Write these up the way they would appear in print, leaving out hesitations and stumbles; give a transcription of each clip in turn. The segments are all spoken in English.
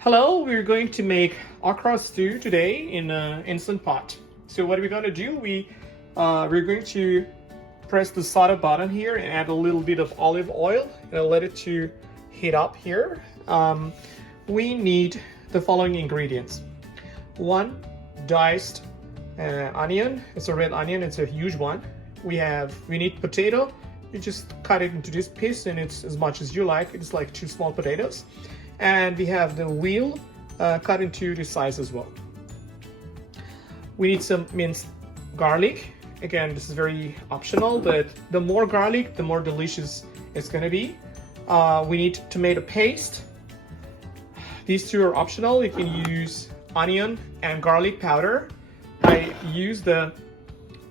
Hello, we're going to make okra stew today in an instant pot. So what we're going to do, we're going to press the soda button here and add a little bit of olive oil and let it to heat up here. We need the following ingredients. One diced onion. It's a red onion. It's a huge one. We need potato. You just cut it into this piece, and it's as much as you like. It's like 2 small potatoes. And we have the wheel cut into this size as well. We need some minced garlic. Again, this is very optional, but the more garlic, the more delicious it's gonna be. We need tomato paste. These two are optional. You can use onion and garlic powder. I use the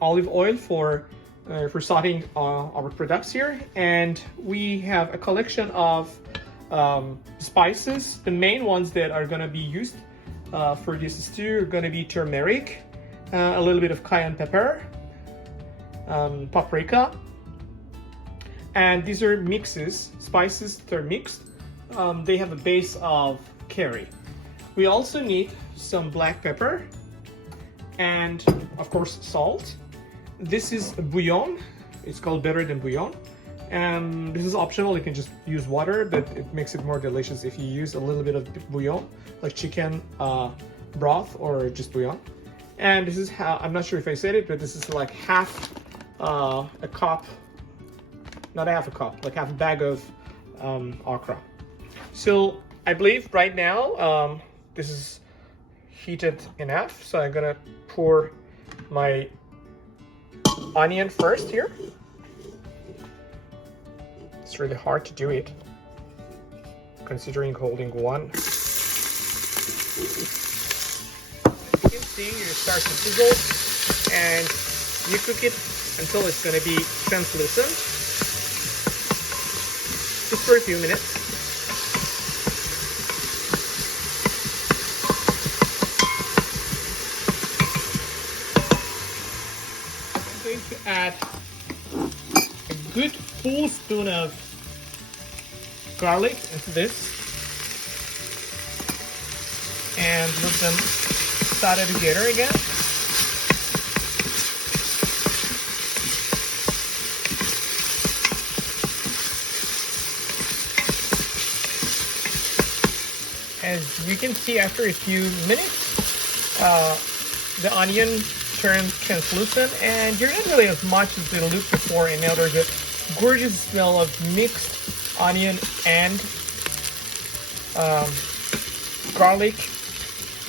olive oil for sauteing our products here, and we have a collection of spices. The main ones that are going to be used for this stew are going to be turmeric, a little bit of cayenne pepper, paprika, and these are mixes, spices that are mixed. They have a base of curry. We also need some black pepper and of course salt. This is bouillon. It's called better than bouillon. This is optional. You can just use water, but it makes it more delicious if you use a little bit of bouillon, like chicken broth or just bouillon. And this is how, I'm not sure if I said it, but this is like half a cup, not half a cup, like half a bag of okra. So I believe right now this is heated enough. So I'm gonna pour my onion first here. It's really hard to do it, considering holding one. You can see it starts to sizzle, and you cook it until it's going to be translucent, just for a few minutes. I'm going to add a good full spoon of garlic into this and let them saute together again. As you can see, after a few minutes, the onion turns translucent, and you're not really as much as it looked before, and now there's a gorgeous smell of mixed onion and garlic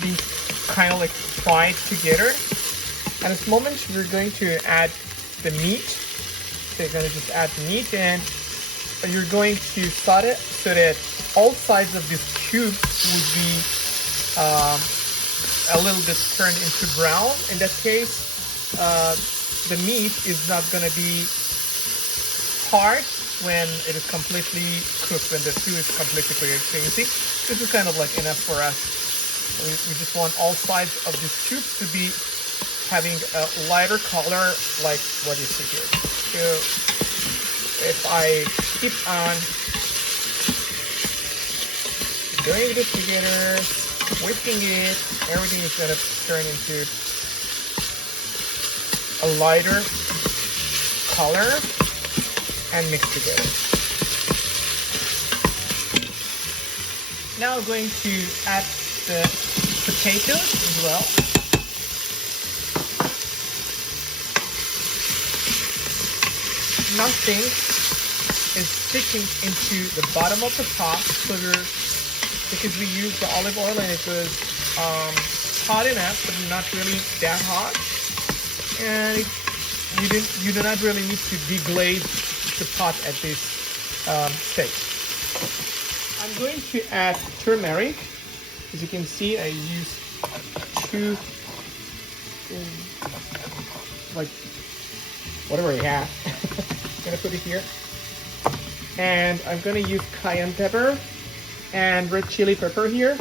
being kind of like fried together. At this moment, we're going to add the meat. So you're going to just add the meat, and you're going to saute it so that all sides of this cube would be a little bit turned into brown. In that case, the meat is not going to be hard when it is completely cooked, when the stew is completely cooked. So you see, this is kind of like enough for us. We just want all sides of this tube to be having a lighter color like what you see here. So if I keep on doing this together, whisking it, everything is going to turn into a lighter color and mix together. Now I'm going to add the potatoes as well. Nothing is sticking into the bottom of the pot, so because we used the olive oil and it was hot enough, but not really that hot, and you do not really need to deglaze the pot at this stage. I'm going to add turmeric. As you can see, I use 2, like whatever I have. I'm gonna put it here, and I'm gonna use cayenne pepper and red chili pepper here.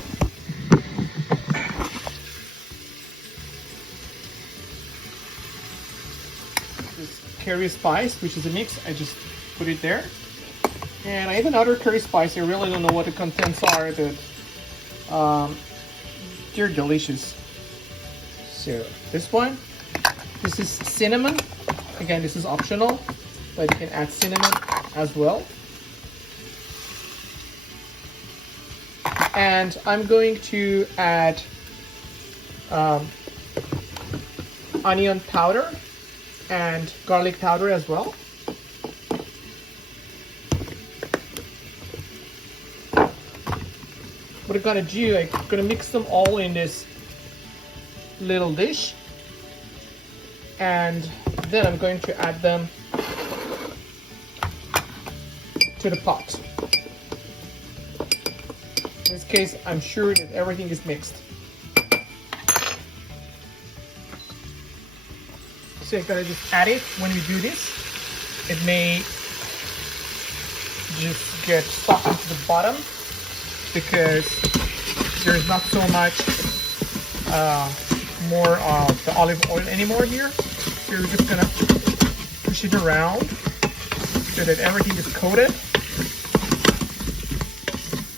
This curry spice, which is a mix, I just put it there. And I have another curry spice. I really don't know what the contents are, but They're delicious. So this one, this is cinnamon. Again, this is optional, but you can add cinnamon as well. And I'm going to add onion powder and garlic powder as well. What I'm gonna do, I'm gonna mix them all in this little dish, and then I'm going to add them to the pot. In this case, I'm sure that everything is mixed. So you're gonna just add it. When you do this, it may just get stuck into the bottom because there's not so much more of the olive oil anymore here. So you're just gonna push it around so that everything is coated.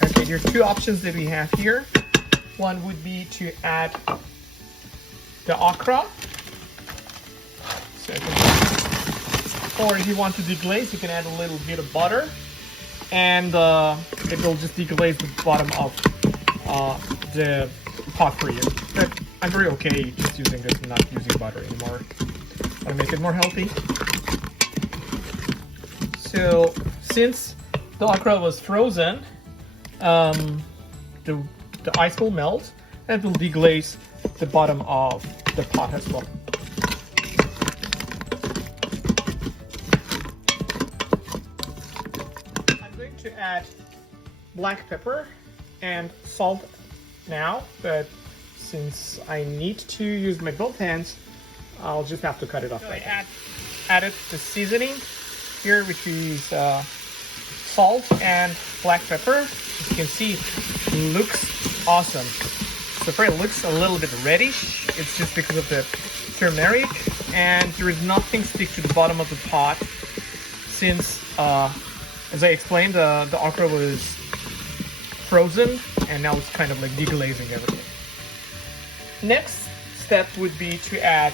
Okay, there are two options that we have here. One would be to add the okra. Or if you want to deglaze, you can add a little bit of butter, and it will just deglaze the bottom of the pot for you. But I'm very okay just using this and not using butter anymore. I want to make it more healthy. So since the okra was frozen, the ice will melt and it will deglaze the bottom of the pot as well. To add black pepper and salt now, but since I need to use my both hands, I'll just have to cut it off. So I added the seasoning here, which is salt and black pepper. As you can see, it looks awesome. So far it looks a little bit reddish. It's just because of the turmeric, and there is nothing stick to the bottom of the pot since as I explained, the okra was frozen, and now it's kind of like deglazing everything. Next step would be to add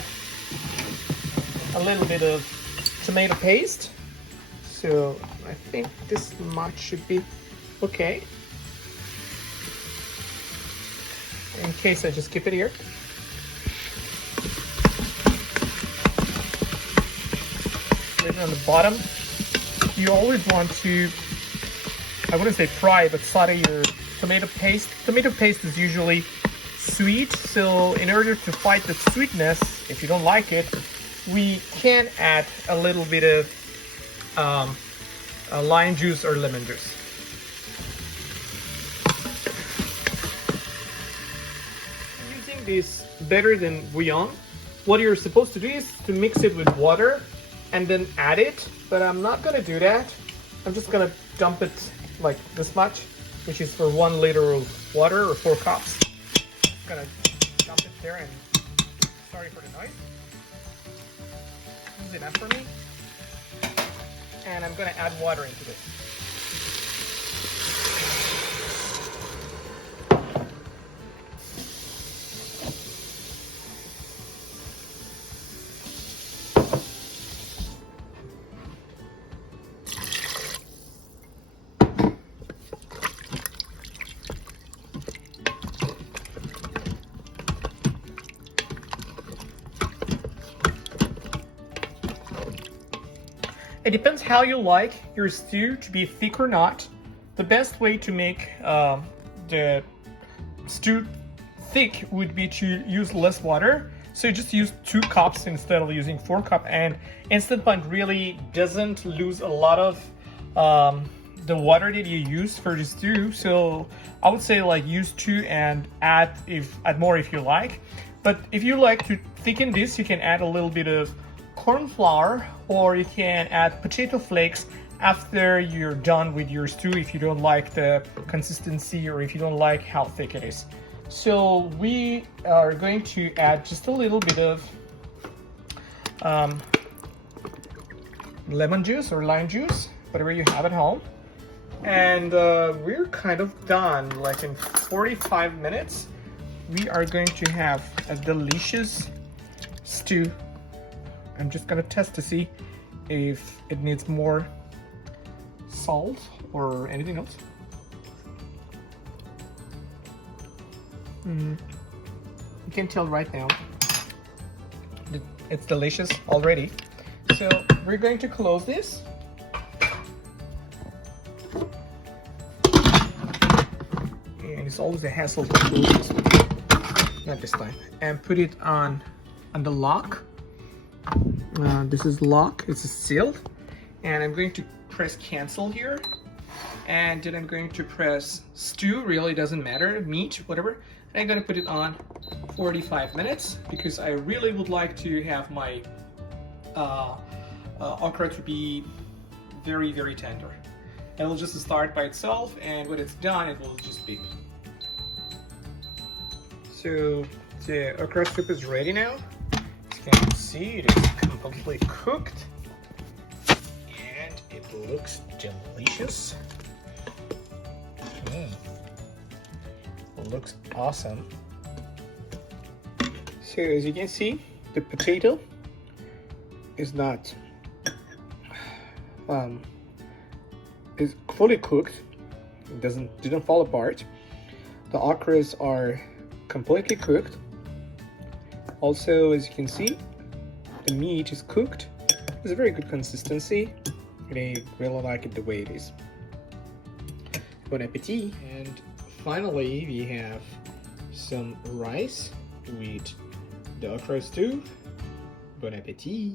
a little bit of tomato paste. So I think this much should be okay. In case I just keep it here. Leave it on the bottom. You always want to, I wouldn't say fry, but saute your tomato paste. Tomato paste is usually sweet, so in order to fight the sweetness, if you don't like it, we can add a little bit of lime juice or lemon juice. Using this better than bouillon, what you're supposed to do is to mix it with water and then add it, but I'm not gonna do that. I'm just gonna dump it like this much, which is for 1 liter of water or 4 cups. Just gonna dump it there, and sorry for the noise. This is enough for me. And I'm gonna add water into this. It depends how you like your stew to be thick or not. The best way to make the stew thick would be to use less water. So you just use 2 cups instead of using 4 cups, and Instant Pot really doesn't lose a lot of the water that you use for the stew. So I would say like use 2 and add more if you like. But if you like to thicken this, you can add a little bit of corn flour, or you can add potato flakes after you're done with your stew if you don't like the consistency or if you don't like how thick it is. So we are going to add just a little bit of lemon juice or lime juice, whatever you have at home. And we're kind of done. Like in 45 minutes, we are going to have a delicious stew. I'm just gonna test to see if it needs more salt or anything else. You can tell right now that it's delicious already. So we're going to close this. And it's always a hassle to close this one. Not this time. And put it on the lock. This is lock, it's sealed. And I'm going to press cancel here. And then I'm going to press stew, really doesn't matter, meat, whatever. And I'm gonna put it on 45 minutes because I really would like to have my okra to be very, very tender. It will just start by itself, and when it's done, it will just beep. So the okra soup is ready now. As you can see, it is completely cooked, and it looks delicious. It looks awesome. So as you can see, the potato is not is fully cooked. It didn't fall apart. The okras are completely cooked. Also, as you can see, the meat is cooked. It's a very good consistency, and I really like it the way it is. Bon appetit! And finally, we have some rice with the okra stew. Bon appetit!